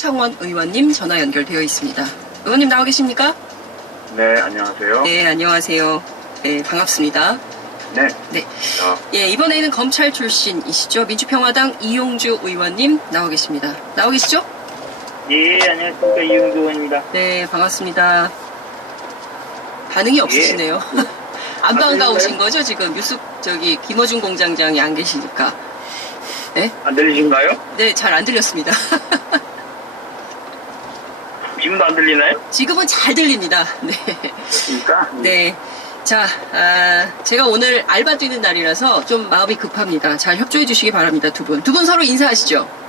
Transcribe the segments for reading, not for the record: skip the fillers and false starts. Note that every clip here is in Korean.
표창원 의원님 전화 연결되어 있습니다. 의원님 나와 계십니까? 네, 안녕하세요. 네, 안녕하세요. 네, 반갑습니다. 네. 네. 예, 이번에는 검찰 출신이시죠? 민주평화당 이용주 의원님 나와 계십니다. 나와 계시죠? 예, 안녕하십니까. 이용주 의원입니다. 네, 반갑습니다. 반응이 없으시네요. 안 반가우신 거죠? 지금 김어준 공장장이 안 계시니까. 네? 안 들리신가요? 네, 잘 안 들렸습니다. 지금도 안 들리나요? 지금은 잘 들립니다. 네. 그렇습니까? 네. 자, 제가 오늘 알바 뛰는 날이라서 좀 마음이 급합니다. 잘 협조해 주시기 바랍니다, 두 분. 두 분 서로 인사하시죠?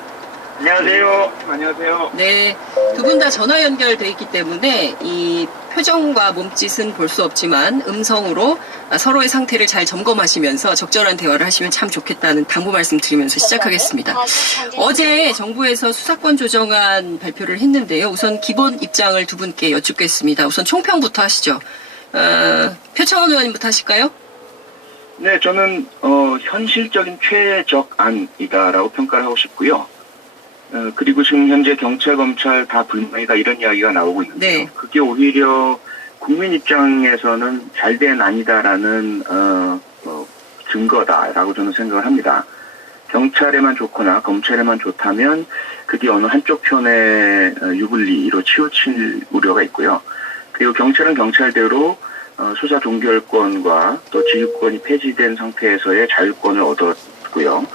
안녕하세요. 안녕하세요. 네. 두 분 다 전화 연결돼 있기 때문에 이 표정과 몸짓은 볼 수 없지만 음성으로 서로의 상태를 잘 점검하시면서 적절한 대화를 하시면 참 좋겠다는 당부 말씀 드리면서 시작하겠습니다. 어제 정부에서 수사권 조정안 발표를 했는데요. 우선 기본 입장을 두 분께 여쭙겠습니다. 우선 총평부터 하시죠. 표창원 의원님부터 하실까요? 네, 저는 현실적인 최적안이다라고 평가를 하고 싶고요. 그리고 지금 현재 경찰, 검찰 다 불만이다 이런 이야기가 나오고 있는데요. 네. 그게 오히려 국민 입장에서는 잘된 안이다라는 증거다라고 저는 생각을 합니다. 경찰에만 좋거나 검찰에만 좋다면 그게 어느 한쪽 편의 유불리로 치우칠 우려가 있고요. 그리고 경찰은 경찰대로 수사 동결권과 또 지휘권이 폐지된 상태에서의 자율권을 얻었고요.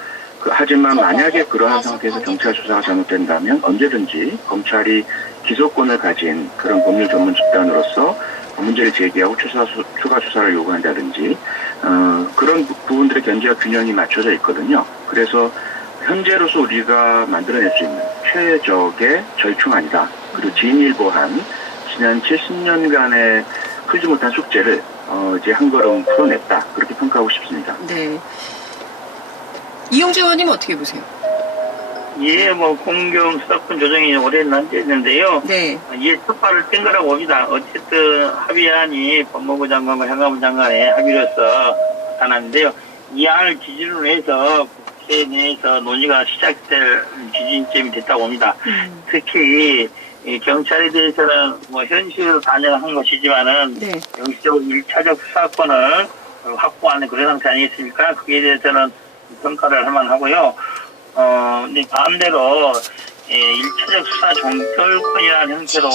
하지만 만약에 그러한 상태에서 경찰 수사가 잘못된다면 언제든지 검찰이 기소권을 가진 그런 법률 전문 집단으로서 문제를 제기하고 추가 수사를 요구한다든지 그런 부분들의 견제와 균형이 맞춰져 있거든요. 그래서 현재로서 우리가 만들어낼 수 있는 최적의 절충안이다. 그리고 진일보한 지난 70년간의 풀지 못한 숙제를 이제 한 걸음 풀어냈다. 그렇게 평가하고 싶습니다. 네. 이용주 의원님 어떻게 보세요? 예, 공경 수사권 조정이 올해 난제했는데요. 네. 예, 첫 발을 뗀 거라고 봅니다. 어쨌든 합의안이 법무부 장관과 행안부 장관의 합의로서 나타났는데요. 이 안을 기준으로 해서 국회 내에서 논의가 시작될 기준점이 됐다고 봅니다. 특히 이 경찰에 대해서는 현실을 반영한 것이지만은 네. 영시적 1차적 수사권을 확보하는 그런 상태 아니겠습니까? 그에 대해서는 평가를 할 만하고요. 근데 반대로 1차적 수사 종결권이라는 형태로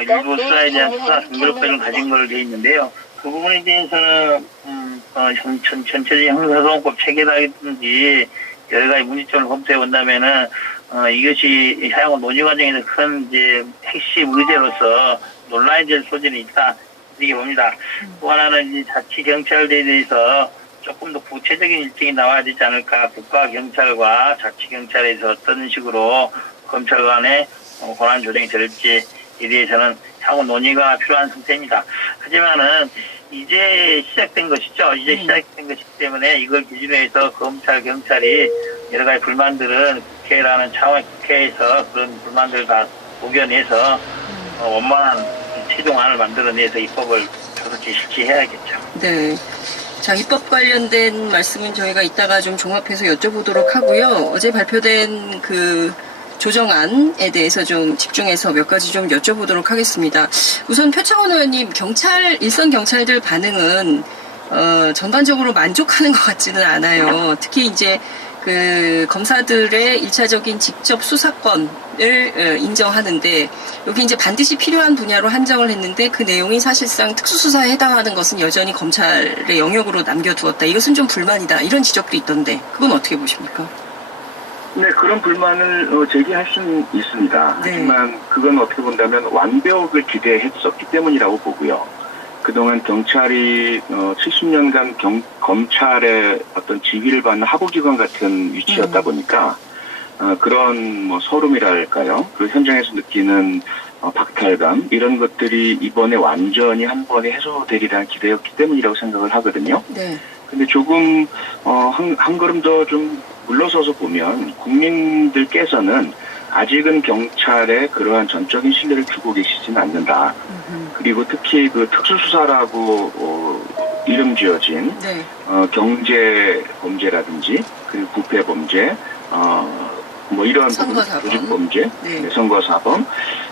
일부 수사에 대한 수사 종결권을 가진 걸로 되어 있는데요. 그 부분에 대해서는 전체적인 형사소송법 체계라든지 여러 가지 문제점을 검토해 본다면은 이것이 향후 논의 과정에서 큰 이제 핵심 의제로서 논란이 될 소지는 있다 이렇게 봅니다. 또 하나는 이제 자치경찰대에 대해서 조금 더 구체적인 일정이 나와야 되지 않을까. 국가경찰과 자치경찰에서 어떤 식으로 검찰 간의 권한 조정이 될지에 대해서는 향후 논의가 필요한 상태입니다. 하지만은 이제 시작된 것이죠. 이제 시작된 것이기 때문에 이걸 기준으로 해서 검찰, 경찰이 여러 가지 불만들은 국회라는 차원 국회에서 그런 불만들을 다 녹여내서 원만한 최종안을 만들어내서 입법을 조속히 실시해야겠죠. 네. 자, 입법 관련된 말씀은 저희가 이따가 좀 종합해서 여쭤보도록 하고요. 어제 발표된 그 조정안에 대해서 좀 집중해서 몇 가지 좀 여쭤보도록 하겠습니다. 우선 표창원 의원님, 일선 경찰들 반응은 전반적으로 만족하는 것 같지는 않아요. 특히 이제 그 검사들의 1차적인 직접 수사권을 인정하는데 여기 이제 반드시 필요한 분야로 한정을 했는데 그 내용이 사실상 특수수사에 해당하는 것은 여전히 검찰의 영역으로 남겨두었다. 이것은 좀 불만이다. 이런 지적도 있던데 그건 어떻게 보십니까? 네, 그런 불만을 제기할 수는 있습니다. 네. 하지만 그건 어떻게 본다면 완벽을 기대했었기 때문이라고 보고요. 그동안 경찰이 70년간 검찰의 어떤 지휘를 받는 하부기관 같은 위치였다 보니까 그런 서름이랄까요? 그 현장에서 느끼는 박탈감 이런 것들이 이번에 완전히 한 번에 해소되리라는 기대였기 때문이라고 생각을 하거든요. 네. 근데 조금 한 걸음 더 좀 물러서서 보면 국민들께서는 아직은 경찰에 그러한 전적인 신뢰를 주고 계시지는 않는다. 그리고 특히 그 특수수사라고 이름 지어진 네. 경제 범죄라든지 그리고 부패 범죄 뭐 이러한 부분, 선거사범. 조직범죄, 네. 선거사범,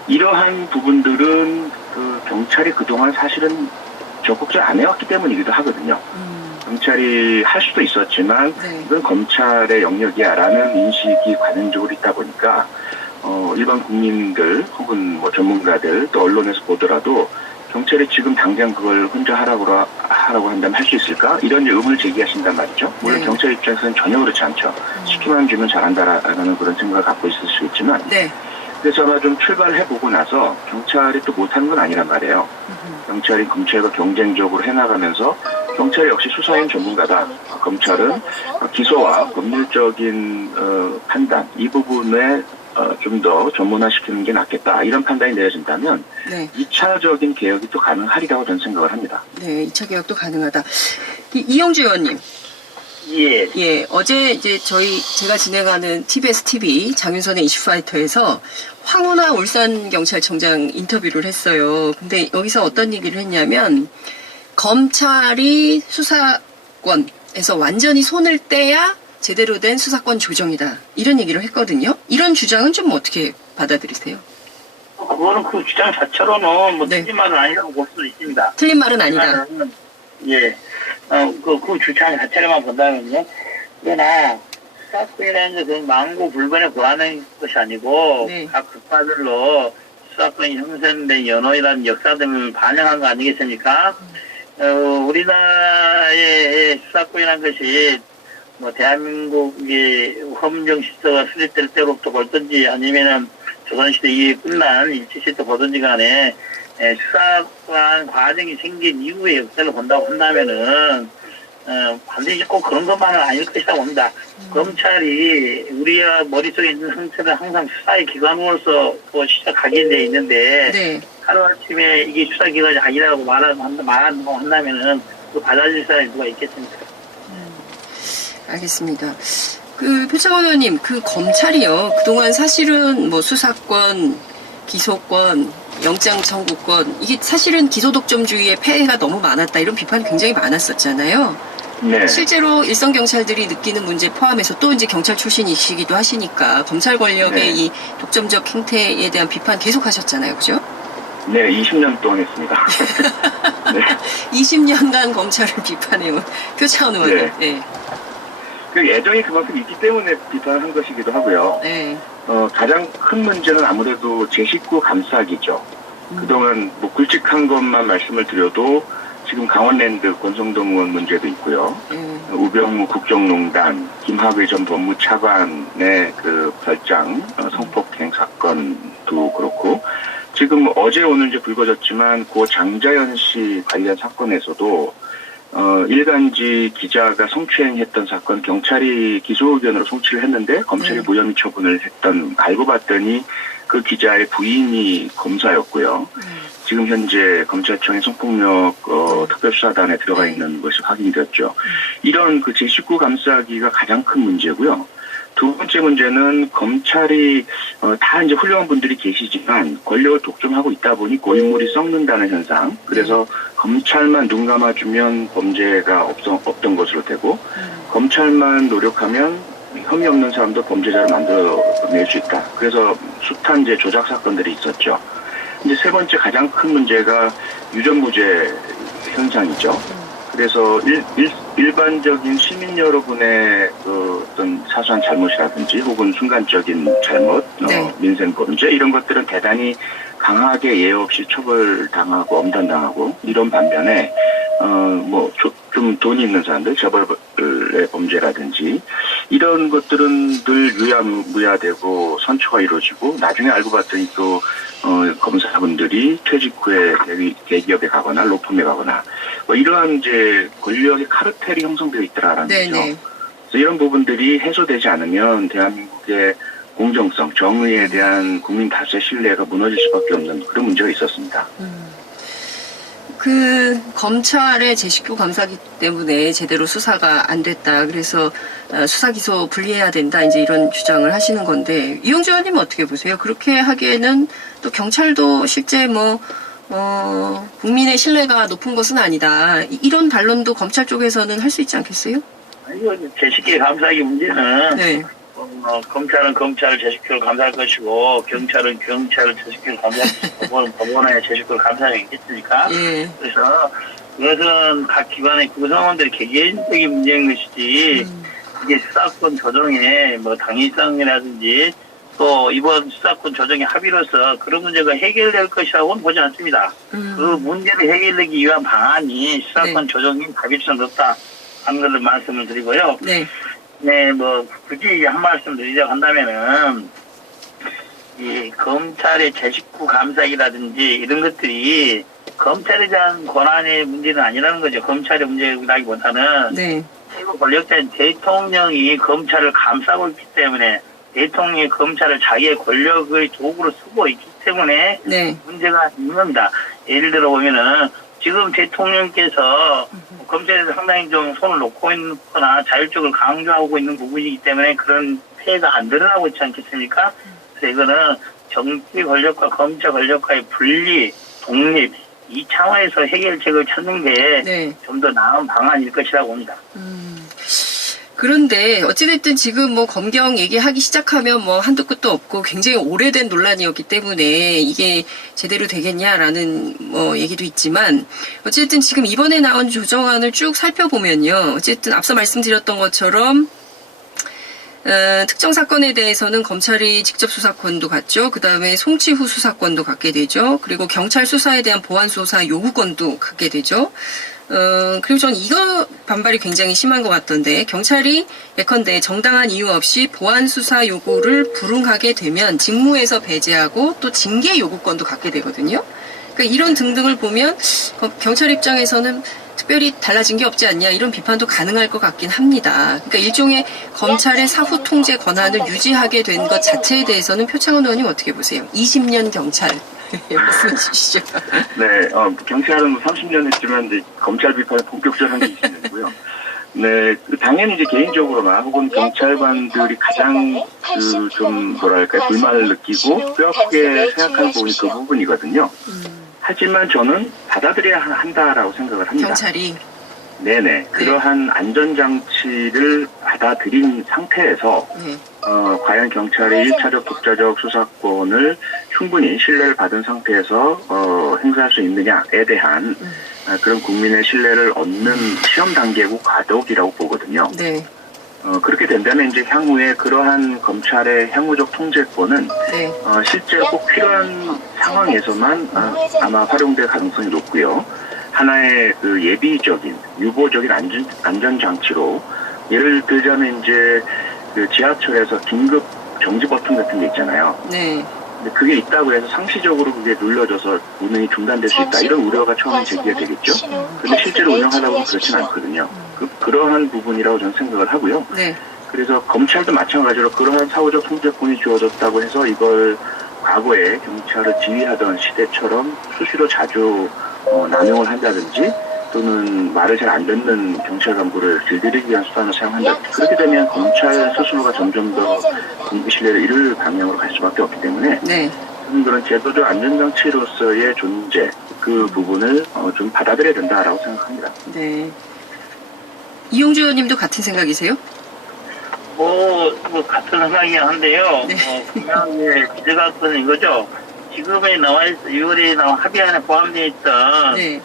이러한 부분들은 그 경찰이 그동안 사실은 적극적으로 안 해왔기 때문이기도 하거든요. 경찰이 할 수도 있었지만 네. 이건 검찰의 영역이야라는 인식이 관행적으로 있다 보니까 일반 국민들 혹은 뭐 전문가들 또 언론에서 보더라도 경찰이 지금 당장 그걸 혼자 하라고 한다면 할 수 있을까? 이런 이제 의문을 제기하신단 말이죠. 물론 네. 경찰 입장에서는 전혀 그렇지 않죠. 시키만 주면 잘한다라는 그런 생각을 갖고 있을 수 있지만 네. 그래서 아마 좀 출발을 해보고 나서 경찰이 또 못하는 건 아니란 말이에요. 경찰이 검찰과 경쟁적으로 해나가면서 경찰이 역시 수사인 전문가다. 검찰은 기소와 법률적인 판단 이 부분에 좀 더 전문화시키는 게 낫겠다. 이런 판단이 내려진다면 네. 2차적인 개혁이 또 가능하리라고 저는 생각을 합니다. 네. 2차 개혁도 가능하다. 이영주 의원님. 예. 예, 어제 이제 제가 진행하는 TBS TV 장윤선의 이슈파이터에서 황운하 울산경찰청장 인터뷰를 했어요. 근데 여기서 어떤 얘기를 했냐면, 검찰이 수사권에서 완전히 손을 떼야 제대로 된 수사권 조정이다. 이런 얘기를 했거든요. 이런 주장은 좀 어떻게 받아들이세요? 그거는 그 주장 자체로는 뭐 네. 틀린 말은 아니라고 볼 수도 있습니다. 틀린 말은 아니다. 예. 그 주장 자체로만 본다면요. 그러나 수사권이라는 것은 망고불변에 구하는 것이 아니고 네. 각 국가별로 수사권이 형성된 연호이라는 역사 등을 반영한 거 아니겠습니까? 우리나라의 수사권이라는 것이 뭐 대한민국의 헌정 시대가 수립될 때로부터 보든지 아니면은 조선시대 이후에 끝난 일제시대 보든지 간에 수사관 과정이 생긴 이후의 역사를 본다고 한다면은 반드시 꼭 그런 것만은 아닐 것이라고 봅니다. 검찰이 우리의 머릿속에 있는 상태는 항상 수사의 기관으로서 시작하게 돼 있는데 네. 하루아침에 이게 수사기관이 아니라고 말한다고 한다면은 그 받아들일 사람이 누가 있겠습니까? 알겠습니다. 표창원 의원님, 검찰이요. 그동안 사실은 뭐 수사권, 기소권, 영장 청구권, 이게 사실은 기소독점주의의 폐해가 너무 많았다. 이런 비판이 굉장히 많았었잖아요. 네. 실제로 일선 경찰들이 느끼는 문제 포함해서 또 이제 경찰 출신이시기도 하시니까 검찰 권력의 네. 이 독점적 행태에 대한 비판 계속 하셨잖아요. 그죠? 네, 20년 동안 했습니다. 네. 20년간 검찰을 비판해온 표창원 의원님. 네. 그 애정이 그만큼 있기 때문에 비판한 것이기도 하고요. 네. 가장 큰 문제는 아무래도 제 식구 감싸기죠. 그동안 뭐 굵직한 것만 말씀을 드려도 지금 강원랜드 권성동 의원 문제도 있고요. 우병우 국정농단, 김학의 전 법무차관의 그 별장 성폭행 사건도 그렇고 지금 어제 오늘 이제 불거졌지만 고 장자연 씨 관련 사건에서도 일간지 기자가 성추행했던 사건 경찰이 기소 의견으로 송치를 했는데 검찰이 무혐의 처분을 했던 알고 봤더니 그 기자의 부인이 검사였고요. 지금 현재 검찰청의 성폭력 특별수사단에 들어가 있는 것이 확인되었죠. 이런 그 제19 감싸기가 가장 큰 문제고요. 두 번째 문제는 검찰이 다 이제 훌륭한 분들이 계시지만 권력을 독점하고 있다 보니 고인물이 썩는다는 현상. 그래서 검찰만 눈 감아주면 범죄가 없던 것으로 되고 검찰만 노력하면 혐의 없는 사람도 범죄자를 만들어낼 수 있다. 그래서 숱한 이제 조작 사건들이 있었죠. 이제 세 번째 가장 큰 문제가 유전무죄 현상이죠. 그래서 일반적인 시민 여러분의 어떤 사소한 잘못이라든지 혹은 순간적인 잘못, 네. 민생 범죄 이런 것들은 대단히 강하게 예외 없이 처벌당하고 엄단당하고 이런 반면에 좀 돈이 있는 사람들 재벌의 범죄라든지 이런 것들은 늘 유야무야되고 선처가 이루어지고 나중에 알고 봤더니 또 검사분들이 퇴직 후에 대기업에 가거나 로펌에 가거나 뭐 이러한 이제 권력의 카르텔이 형성되어 있더라라는 거죠. 그래서 이런 부분들이 해소되지 않으면 대한민국의 공정성, 정의에 대한 국민 다수의 신뢰가 무너질 수밖에 없는 그런 문제가 있었습니다. 검찰의 제19 감사기 때문에 제대로 수사가 안 됐다. 그래서 수사 기소 분리해야 된다. 이제 이런 주장을 하시는 건데 이용주 의원님 어떻게 보세요? 그렇게 하기에는 또 경찰도 실제 국민의 신뢰가 높은 것은 아니다. 이런 반론도 검찰 쪽에서는 할 수 있지 않겠어요? 이거 제19 감사기 문제는 네. 검찰은 검찰을 제식표를 감사할 것이고 경찰은 경찰을 제식표를 감사할 것이고 법원의 제식표를 감사하겠습니까? 예. 그래서 그것은 각 기관의 구성원들의 개개인적인 문제인 것이지 이게 수사권 조정의 뭐 당위성이라든지 또 이번 수사권 조정의 합의로서 그런 문제가 해결될 것이라고는 보지 않습니다. 그 문제를 해결하기 위한 방안이 수사권 네. 조정인 합의처럼 없다 하는 것을 말씀을 드리고요. 네. 네, 뭐 굳이 한 말씀 드리자고 한다면은 이 검찰의 제19 감사이라든지 이런 것들이 검찰에 대한 권한의 문제는 아니라는 거죠. 검찰의 문제라기보다는 네. 최고 권력자인 대통령이 검찰을 감싸고 있기 때문에 대통령이 검찰을 자기의 권력의 도구로 쓰고 있기 때문에 네. 문제가 있는 겁니다. 예를 들어 보면은 지금 대통령께서 검찰에서 상당히 좀 손을 놓고 있거나 자율적으로 강조하고 있는 부분이기 때문에 그런 폐해가 안 드러나고 있지 않겠습니까? 그래서 이거는 정치 권력과 검찰 권력과의 분리, 독립 이 차원에서 해결책을 찾는 게 좀 더 네. 나은 방안일 것이라고 봅니다. 그런데 어찌됐든 지금 뭐 검경 얘기하기 시작하면 뭐 한도 끝도 없고 굉장히 오래된 논란이었기 때문에 이게 제대로 되겠냐라는 뭐 얘기도 있지만 어쨌든 지금 이번에 나온 조정안을 쭉 살펴보면요. 어쨌든 앞서 말씀드렸던 것처럼 특정 사건에 대해서는 검찰이 직접 수사권도 갖죠. 그 다음에 송치 후 수사권도 갖게 되죠. 그리고 경찰 수사에 대한 보완 수사 요구권도 갖게 되죠. 그리고 전 이거 반발이 굉장히 심한 것 같던데, 경찰이 예컨대 정당한 이유 없이 보완 수사 요구를 불응하게 되면 직무에서 배제하고 또 징계 요구권도 갖게 되거든요. 그러니까 이런 등등을 보면 경찰 입장에서는 특별히 달라진 게 없지 않냐 이런 비판도 가능할 것 같긴 합니다. 그러니까 일종의 검찰의 사후 통제 권한을 유지하게 된 것 자체에 대해서는 표창원 의원님 어떻게 보세요? 20년 경찰 말씀해 주시죠. 네, 경찰은 30년 했지만 이제 검찰 비판에 본격적으로 한 게 20년이고요. 네, 당연히 이제 개인적으로나 혹은 경찰관들이 가장 좀 뭐랄까 불만을 느끼고 뼈아프게 생각하는 부분이 그 부분이거든요. 하지만 저는 받아들여야 한다라고 생각을 합니다. 경찰이. 네네. 그러한 안전장치를 받아들인 상태에서 네. 과연 경찰이 1차적, 독자적 수사권을 충분히 신뢰를 받은 상태에서 행사할 수 있느냐에 대한 그런 국민의 신뢰를 얻는 시험 단계고 과도기라고 보거든요. 네. 그렇게 된다면 이제 향후에 그러한 검찰의 향후적 통제권은 네. 실제로 꼭 필요한 상황에서만 아마 활용될 가능성이 높고요. 하나의 그 예비적인, 유보적인 안전장치로 예를 들자면 이제 그 지하철에서 긴급 정지 버튼 같은 게 있잖아요. 네. 근데 그게 있다고 해서 상시적으로 그게 눌러져서 운행이 중단될 수 있다. 이런 우려가 처음에 제기가 되겠죠. 근데 실제로 운영하다 보면 그렇진 않거든요. 그러한 부분이라고 저는 생각을 하고요. 네. 그래서 검찰도 마찬가지로 그러한 사후적 통제권이 주어졌다고 해서 이걸 과거에 경찰을 지휘하던 시대처럼 수시로 자주 남용을 한다든지 또는 말을 잘 안 듣는 경찰 간부를 길들이기 위한 수단을 사용한다. 그렇게 되면 검찰 스스로가 점점 더 국민 신뢰를 잃을 방향으로 갈 수밖에 없기 때문에 네. 그런 제도적 안전장치로서의 존재 그 부분을 좀 받아들여야 된다라고 생각합니다. 네. 이용주 의원님도 같은 생각이세요? 뭐 같은 생각이긴 한데요. 네. 분명히 기재가건 이거죠. 지금에 나와 있어 6월에 나온 합의안에 포함되어 있던 네.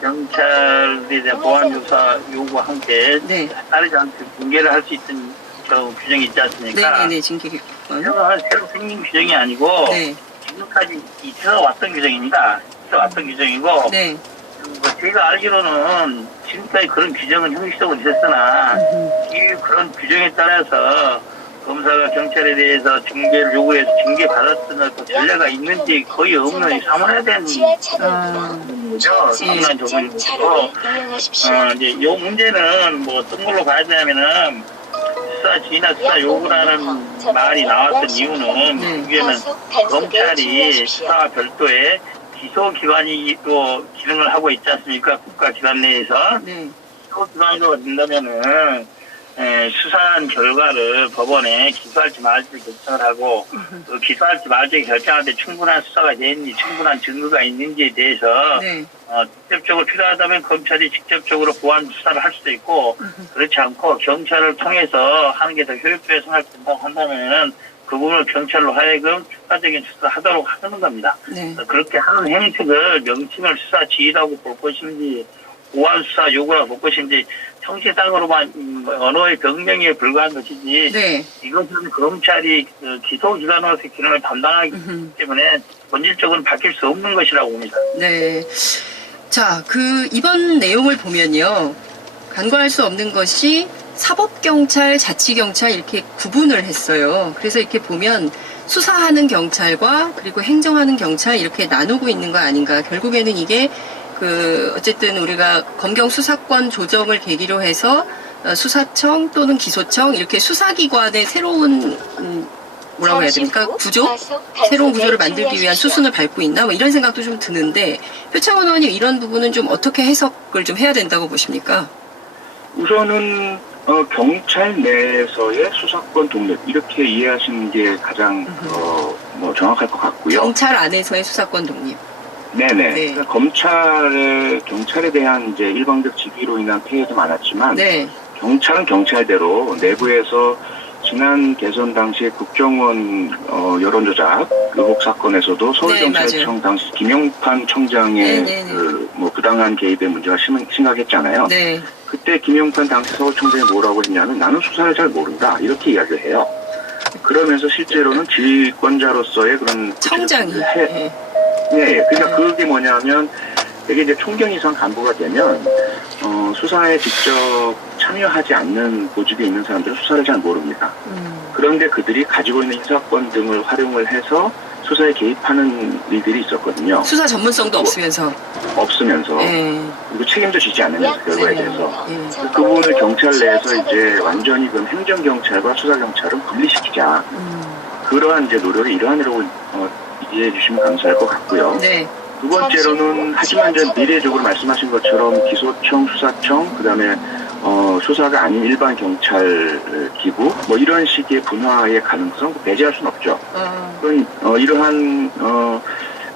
경찰에 대한 보안 조사 요구와 함께 네. 따르지 않게 공개를 할 수 있는 규정이 있지 않습니까? 네네네. 징계권. 이건 새로 생긴 규정이 아니고 네. 지금까지 있어 왔던 규정입니다. 있어 왔던 규정이고 네. 제가 알기로는 지금까지 그런 규정은 형식적으로 있었으나 이 그런 규정에 따라서 검사가 경찰에 대해서 징계를 요구해서 징계 받았던 그 전례가 있는지 거의 없는 사문화된 거죠. 사문화된 부분이고 이제 이 문제는 뭐 어떤 걸로 봐야 되냐면은 수사 지휘나 수사 요구라는 말이 나왔던 이유는 그게는 검찰이 수사와 별도의 기소기관이 또 기능을 하고 있지 않습니까? 국가기관 내에서. 네. 기소기관으로 된다면은, 수사한 결과를 법원에 기소할지 말지 결정을 하고 그 기소할지 말지 결정할 때 충분한 수사가 되는지 충분한 증거가 있는지에 대해서 네. 직접적으로 필요하다면 검찰이 직접적으로 보완 수사를 할 수도 있고 그렇지 않고 경찰을 통해서 하는 게 더 효율적으로 생각된다고 한다면 그 부분을 경찰로 하여금 추가적인 수사를 하도록 하는 겁니다. 네. 그렇게 하는 행식을 명칭을 수사 지휘라고 볼 것인지 보완 수사 요구라고 볼 것인지 형식상으로만 언어의 병명에 불과한 것이지 네. 이것은 검찰이 기소기관으로서 기능을 담당하기 때문에 본질적으로는 바뀔 수 없는 것이라고 봅니다. 네. 자, 이번 내용을 보면요. 간과할 수 없는 것이 사법경찰, 자치경찰 이렇게 구분을 했어요. 그래서 이렇게 보면 수사하는 경찰과 그리고 행정하는 경찰 이렇게 나누고 있는 거 아닌가. 결국에는 이게 어쨌든 우리가 검경 수사권 조정을 계기로 해서 수사청 또는 기소청 이렇게 수사기관의 새로운 뭐라고 해야 됩니까? 구조? 새로운 구조를 만들기 위한 수순을 밟고 있나? 뭐 이런 생각도 좀 드는데 표창원 의원님 이런 부분은 좀 어떻게 해석을 좀 해야 된다고 보십니까? 우선은 경찰 내에서의 수사권 독립 이렇게 이해하시는 게 가장 정확할 것 같고요. 경찰 안에서의 수사권 독립. 네네. 네. 그러니까 경찰에 대한 이제 일방적 직위로 인한 폐해도 많았지만 네. 경찰은 경찰대로 내부에서 지난 대선 당시에 국정원 여론조작 의혹 사건에서도 서울경찰청 네, 당시 김용판 청장의 네. 부당한 개입의 문제가 심각했잖아요. 네. 그때 김용판 당시 서울청장이 뭐라고 했냐면 나는 수사를 잘 모른다 이렇게 이야기를 해요. 그러면서 실제로는 지휘권자로서의 그런 청장이. 네, 그러니까 그게 뭐냐면 이게 이제 총경 이상 간부가 되면 수사에 직접 참여하지 않는 고집이 있는 사람들은 수사를 잘 모릅니다. 그런데 그들이 가지고 있는 인사권 등을 활용을 해서 수사에 개입하는 일들이 있었거든요. 수사 전문성도 없으면서. 그리고 책임도 지지 않는 결과에 대해서. 네. 그 부분을 경찰 내에서 이제 완전히 그 행정경찰과 수사경찰은 분리시키자. 그러한 이제 노력의 일환으로 이해해 주시면 감사할 것 같고요. 네. 두 번째로는 하지만 이제 미래적으로 말씀하신 것처럼 기소청, 수사청, 그다음에 수사가 아닌 일반 경찰 기구 뭐 이런 식의 분화의 가능성 배제할 수는 없죠. 그건 이러한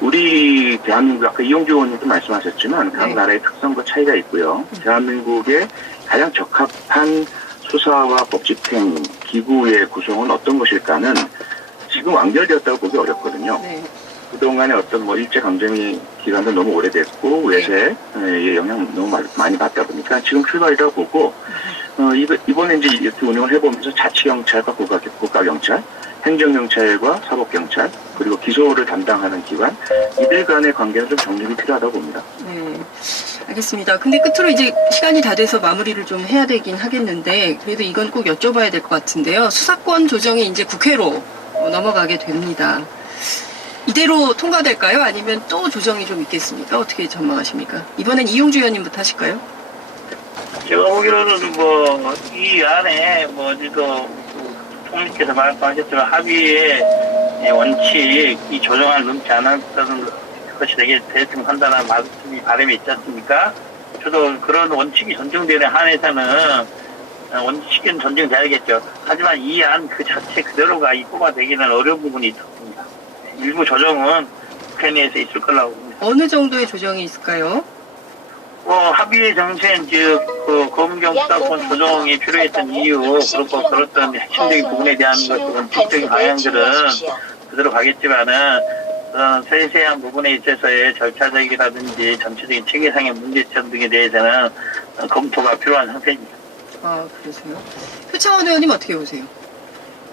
우리 대한민국 아까 이용주 의원님도 말씀하셨지만 각 네. 나라의 특성과 차이가 있고요. 대한민국의 가장 적합한 수사와 법집행 기구의 구성은 어떤 것일까는 지금 완결되었다고 보기 어렵거든요. 네. 그동안에 어떤 일제강점기 기간도 너무 오래됐고 외세의 영향 너무 많이 받다 보니까 지금 출발이라고 보고 이번에 이제 이렇게 운영을 해보면서 자치경찰과 국가경찰, 행정경찰과 사법경찰 그리고 기소를 담당하는 기관 이들 간의 관계는 좀 정립이 필요하다고 봅니다. 네. 알겠습니다. 근데 끝으로 이제 시간이 다 돼서 마무리를 좀 해야 되긴 하겠는데 그래도 이건 꼭 여쭤봐야 될 것 같은데요. 수사권 조정이 이제 국회로 넘어가게 됩니다. 이대로 통과될까요? 아니면 또 조정이 좀 있겠습니까? 어떻게 전망하십니까? 이번엔 이용주 의원님부터 하실까요? 제가 보기로는 이 안에 어디도 총리께서 말씀하셨지만 합의의 원칙, 이 조정안 넘지 않았다는 것이 됐으면 한다는 말씀이 바람이 있지 않습니까? 저도 그런 원칙이 존중되는 한에서는 원칙은 존중돼야겠죠. 하지만 이 안 그 자체 그대로가 입법화되기는 어려운 부분이 있습니다. 일부 조정은 국회 내에서 있을 거라고 봅니다. 어느 정도의 조정이 있을까요? 합의의 정신, 즉, 검경 수사권 조정이 필요했던 이유, 그렇고, 그랬던 핵심적인 부분에 대한 것들은, 법적인 방향들은 그대로 가겠지만은, 세세한 부분에 있어서의 절차적이라든지 전체적인 체계상의 문제점 등에 대해서는 검토가 필요한 상태입니다. 아, 그러세요? 표창원 의원님 어떻게 보세요?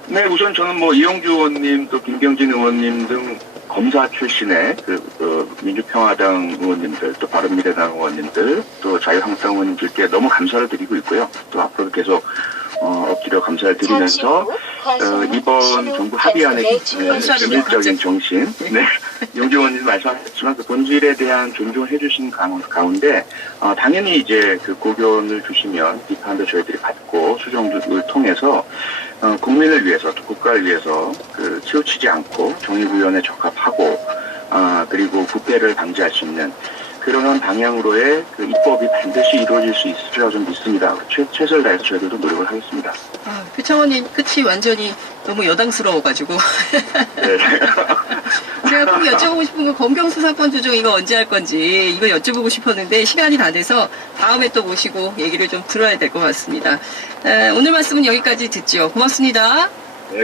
네, 우선 저는 이용주 의원님 또 김경진 의원님 등 검사 출신의 민주평화당 의원님들 또 바른미래당 의원님들 또 자유한국당 의원님들께 너무 감사를 드리고 있고요. 또 앞으로 계속 엎드려 감사를 드리면서 이번 정부 합의안의 기밀적인 정신, 네, 용주 의원님 말씀하셨지만 그 본질에 대한 존중을 해주신 가운데 당연히 이제 그 고견을 주시면 비판도 저희들이 받고 수정을 통해서 국민을 위해서 또 국가를 위해서 치우치지 않고 정의구현에 적합하고 그리고 부패를 방지할 수 있는 그러한 방향으로의 그 입법이 반드시 이루어질 수 있으리라고 저는 믿습니다. 최선을 다해서 저희들도 노력을 하겠습니다. 표창원님 끝이 완전히 너무 여당스러워가지고 네. 제가 꼭 여쭤보고 싶은 건 검경수사권 조정 이거 언제 할 건지 이거 여쭤보고 싶었는데 시간이 다 돼서 다음에 또 모시고 얘기를 좀 들어야 될 것 같습니다. 오늘 말씀은 여기까지 듣죠. 고맙습니다. 네,